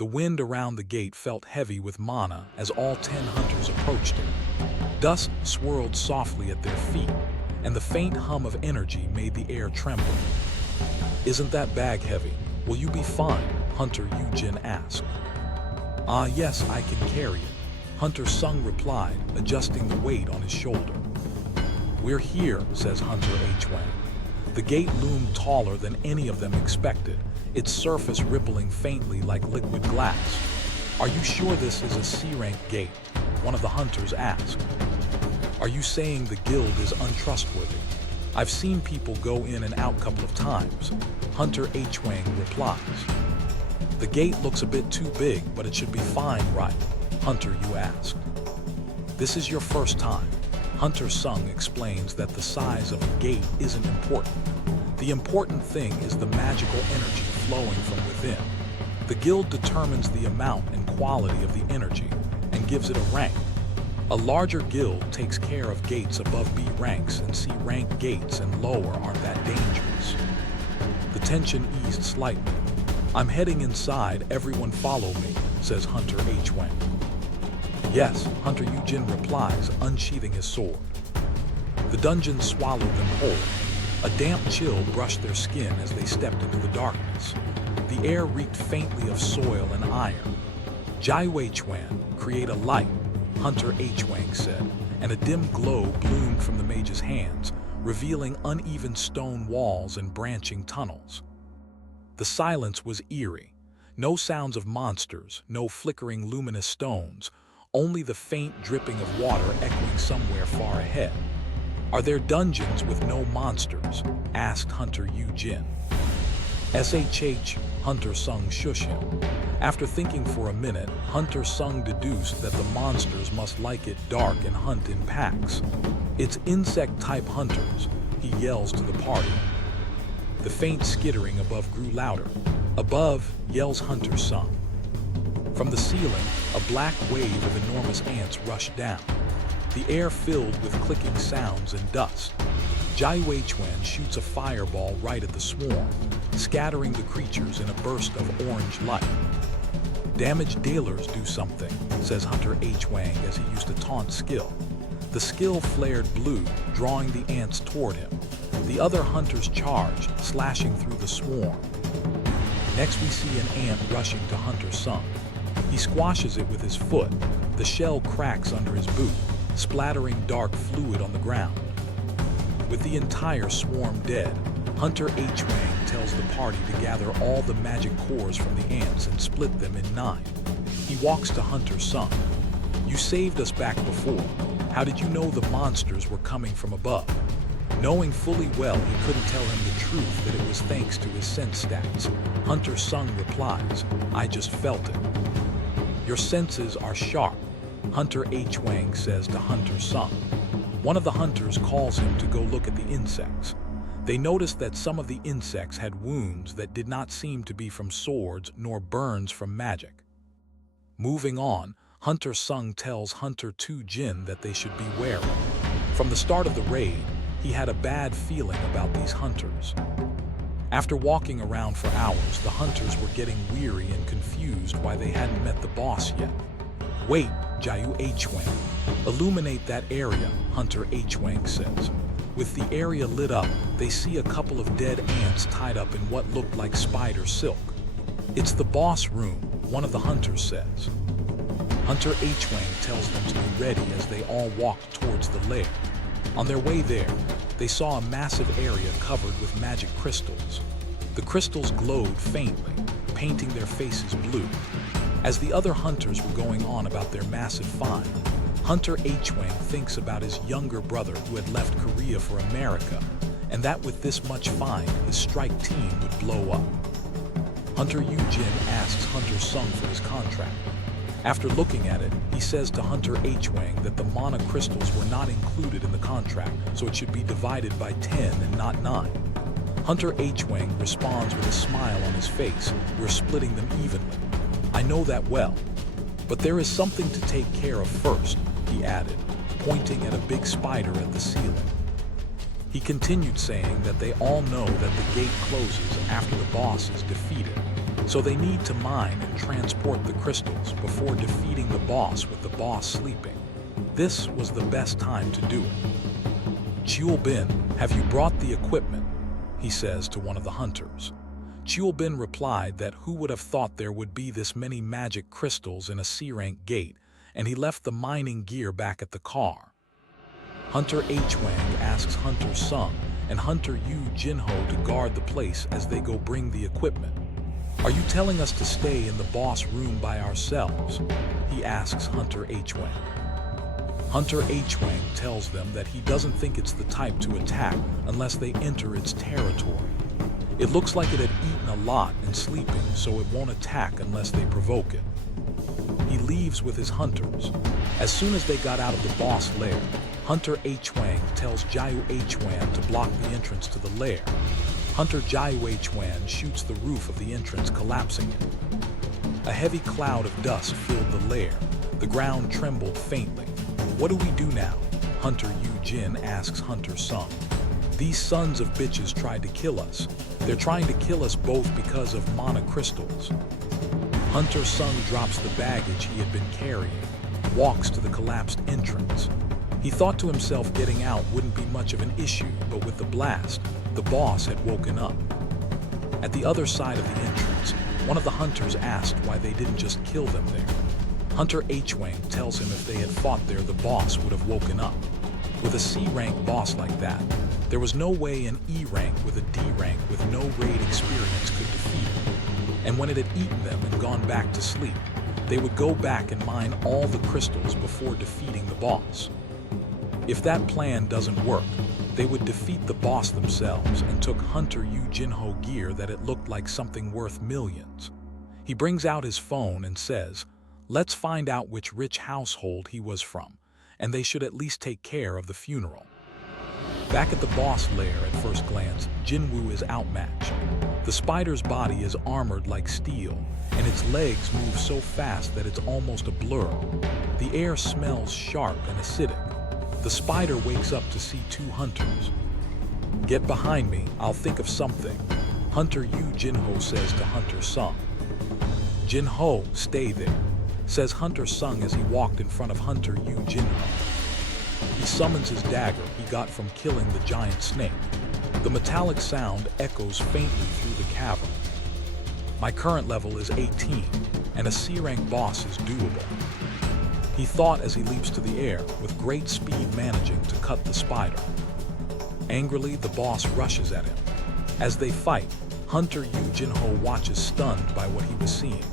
The wind around the gate felt heavy with mana as all 10 hunters approached it. Dust swirled softly at their feet, and the faint hum of energy made the air tremble. "Isn't that bag heavy? Will you be fine?" Hunter Yujin asked. "Ah, yes, I can carry it," Hunter Sung replied, adjusting the weight on his shoulder. "We're here," says Hunter H-Wang. The gate loomed taller than any of them expected, its surface rippling faintly like liquid glass. "Are you sure this is a C-rank gate?" one of the hunters asked. "Are you saying the guild is untrustworthy? I've seen people go in and out a couple of times," Hunter H-Wang replies. "The gate looks a bit too big, but it should be fine, right?" Hunter Yu asked. "This is your first time." Hunter Sung explains that the size of a gate isn't important. The important thing is the magical energy flowing from within. The guild determines the amount and quality of the energy and gives it a rank. A larger guild takes care of gates above B ranks, and C rank gates and lower aren't that dangerous. The tension eased slightly. "I'm heading inside, everyone follow me," says Hunter H-Wang. "Yes," Hunter Yujin replies, unsheathing his sword. The dungeon swallowed them whole. A damp chill brushed their skin as they stepped into the darkness. The air reeked faintly of soil and iron. "Jiwei Chuan, create a light," Hunter H-Wang said, and a dim glow bloomed from the mage's hands, revealing uneven stone walls and branching tunnels. The silence was eerie. No sounds of monsters, no flickering luminous stones, only the faint dripping of water echoing somewhere far ahead. "Are there dungeons with no monsters?" asked Hunter Yujin. "SHH," Hunter Sung shushed him. After thinking for a minute, Hunter Sung deduced that the monsters must like it dark and hunt in packs. "It's insect-type hunters," he yells to the party. The faint skittering above grew louder. "Above," yells Hunter Sung. From the ceiling, a black wave of enormous ants rushed down. The air filled with clicking sounds and dust. Jiwei Chuan shoots a fireball right at the swarm, scattering the creatures in a burst of orange light. "Damage dealers do something," says Hunter H-Wang as he used a taunt skill. The skill flared blue, drawing the ants toward him. The other hunters charged, slashing through the swarm. Next we see an ant rushing to Hunter Sung. He squashes it with his foot. The shell cracks under his boot, splattering dark fluid on the ground. With the entire swarm dead, Hunter H-Wang tells the party to gather all the magic cores from the ants and split them in 9. He walks to Hunter Sung. "You saved us back before. How did you know the monsters were coming from above?" Knowing fully well he couldn't tell him the truth that it was thanks to his sense stats, Hunter Sung replies, "I just felt it." "Your senses are sharp," Hunter H-Wang says to Hunter Sung. One of the hunters calls him to go look at the insects. They notice that some of the insects had wounds that did not seem to be from swords nor burns from magic. Moving on, Hunter Sung tells Hunter Tu Jin that they should be wary. From the start of the raid, he had a bad feeling about these hunters. After walking around for hours, the hunters were getting weary and confused why they hadn't met the boss yet. "Wait, Jiu H-Wang. Illuminate that area," Hunter H-Wang says. With the area lit up, they see a couple of dead ants tied up in what looked like spider silk. "It's the boss room," one of the hunters says. Hunter H-Wang tells them to be ready as they all walked towards the lair. On their way there, they saw a massive area covered with magic crystals. The crystals glowed faintly, painting their faces blue. As the other hunters were going on about their massive find, Hunter H-Wang thinks about his younger brother who had left Korea for America, and that with this much find, his strike team would blow up. Hunter Yujin asks Hunter Sung for his contract. After looking at it, he says to Hunter H-Wang that the mana crystals were not included in the contract, so it should be divided by 10 and not 9. Hunter H-Wang responds with a smile on his face, "We're splitting them evenly. I know that well. But there is something to take care of first," he added, pointing at a big spider at the ceiling. He continued saying that they all know that the gate closes after the boss is defeated, So they need to mine and transport the crystals before defeating the boss with the boss sleeping. This was the best time to do it. Cheul-bin, have you brought the equipment? He says to one of the hunters. Cheul-bin replied that who would have thought there would be this many magic crystals in a C-rank gate, and he left the mining gear back at the car. Hunter H-Wang asks Hunter Sung and Hunter Yu Jinho to guard the place as they go bring the equipment. Are you telling us to stay in the boss room by ourselves? He asks Hunter H-Wang. Hunter H-Wang tells them that he doesn't think it's the type to attack unless they enter its territory. It looks like it had eaten a lot and sleeping, so it won't attack unless they provoke it. He leaves with his hunters. As soon as they got out of the boss lair, Hunter H-Wang tells Jiao H-Wan to block the entrance to the lair. Hunter Jiao H-Wan shoots the roof of the entrance, collapsing it. A heavy cloud of dust filled the lair. The ground trembled faintly. What do we do now? Hunter Yu Jin asks Hunter Sung. These sons of bitches tried to kill us. They're trying to kill us both because of mana crystals. Hunter Sung drops the baggage he had been carrying, walks to the collapsed entrance. He thought to himself getting out wouldn't be much of an issue, but with the blast, the boss had woken up. At the other side of the entrance, one of the hunters asked why they didn't just kill them there. Hunter H-Wang tells him if they had fought there, the boss would have woken up. With a C-rank boss like that, there was no way an E-rank with a D-rank with no raid experience could defeat it. And when it had eaten them and gone back to sleep, they would go back and mine all the crystals before defeating the boss. If that plan doesn't work, they would defeat the boss themselves and took Hunter Yu Jinho gear that it looked like something worth millions. He brings out his phone and says, let's find out which rich household he was from, and they should at least take care of the funeral. Back at the boss lair, at first glance, Jinwoo is outmatched. The spider's body is armored like steel, and its legs move so fast that it's almost a blur. The air smells sharp and acidic. The spider wakes up to see two hunters. Get behind me, I'll think of something, Hunter Yu Jinho says to Hunter Sung. Jinho, stay there, says Hunter Sung as he walked in front of Hunter Yu Jinho. He summons his dagger he got from killing the giant snake. The metallic sound echoes faintly through the cavern. My current level is 18, and a C-rank boss is doable. He thought as he leaps to the air, with great speed managing to cut the spider. Angrily, the boss rushes at him. As they fight, Hunter Yu Jinho watches stunned by what he was seeing.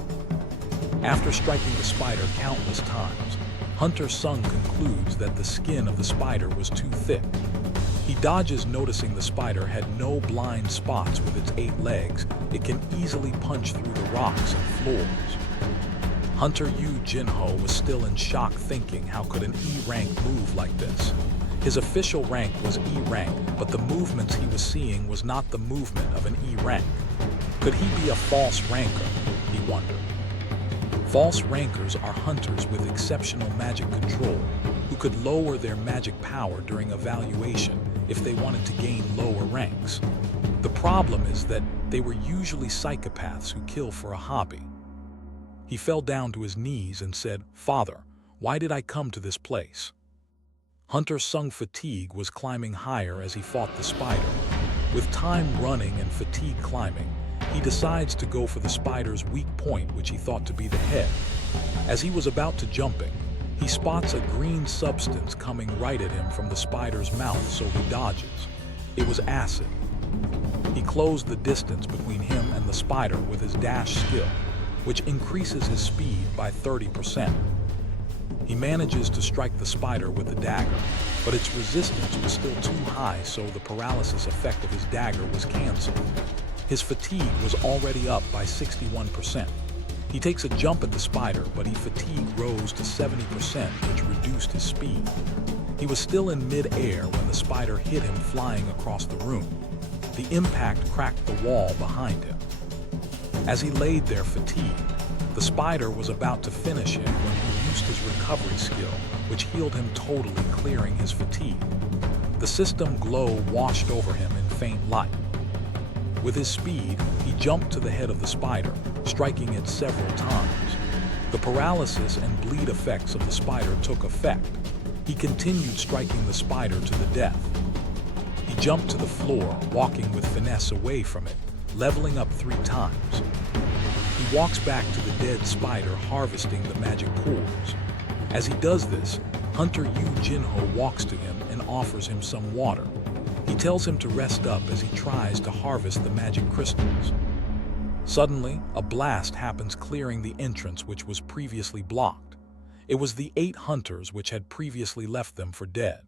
After striking the spider countless times, Hunter Sung concludes that the skin of the spider was too thick. He dodges, noticing the spider had no blind spots with its 8 legs. It can easily punch through the rocks and floors. Hunter Yu Jinho was still in shock, thinking how could an E-rank move like this? His official rank was E-rank, but the movements he was seeing was not the movement of an E-rank. Could he be a false ranker? He wondered. False rankers are hunters with exceptional magic control who could lower their magic power during evaluation if they wanted to gain lower ranks. The problem is that they were usually psychopaths who kill for a hobby. He fell down to his knees and said, "Father, why did I come to this place?" Hunter Sung fatigue was climbing higher as he fought the spider. With time running and fatigue climbing, he decides to go for the spider's weak point, which he thought to be the head. As he was about to jumping, he spots a green substance coming right at him from the spider's mouth, so he dodges. It was acid. He closed the distance between him and the spider with his dash skill, which increases his speed by 30%. He manages to strike the spider with the dagger, but its resistance was still too high, so the paralysis effect of his dagger was cancelled. His fatigue was already up by 61%. He takes a jump at the spider, but his fatigue rose to 70%, which reduced his speed. He was still in mid-air when the spider hit him, flying across the room. The impact cracked the wall behind him. As he laid there fatigued, the spider was about to finish him when he used his recovery skill, which healed him totally, clearing his fatigue. The system glow washed over him in faint light. With his speed, he jumped to the head of the spider, striking it several times. The paralysis and bleed effects of the spider took effect. He continued striking the spider to the death. He jumped to the floor, walking with finesse away from it, leveling up 3 times. He walks back to the dead spider, harvesting the magic cores. As he does this, Hunter Yu Jinho walks to him and offers him some water. He tells him to rest up as he tries to harvest the magic crystals. Suddenly, a blast happens, clearing the entrance which was previously blocked. It was the 8 hunters which had previously left them for dead.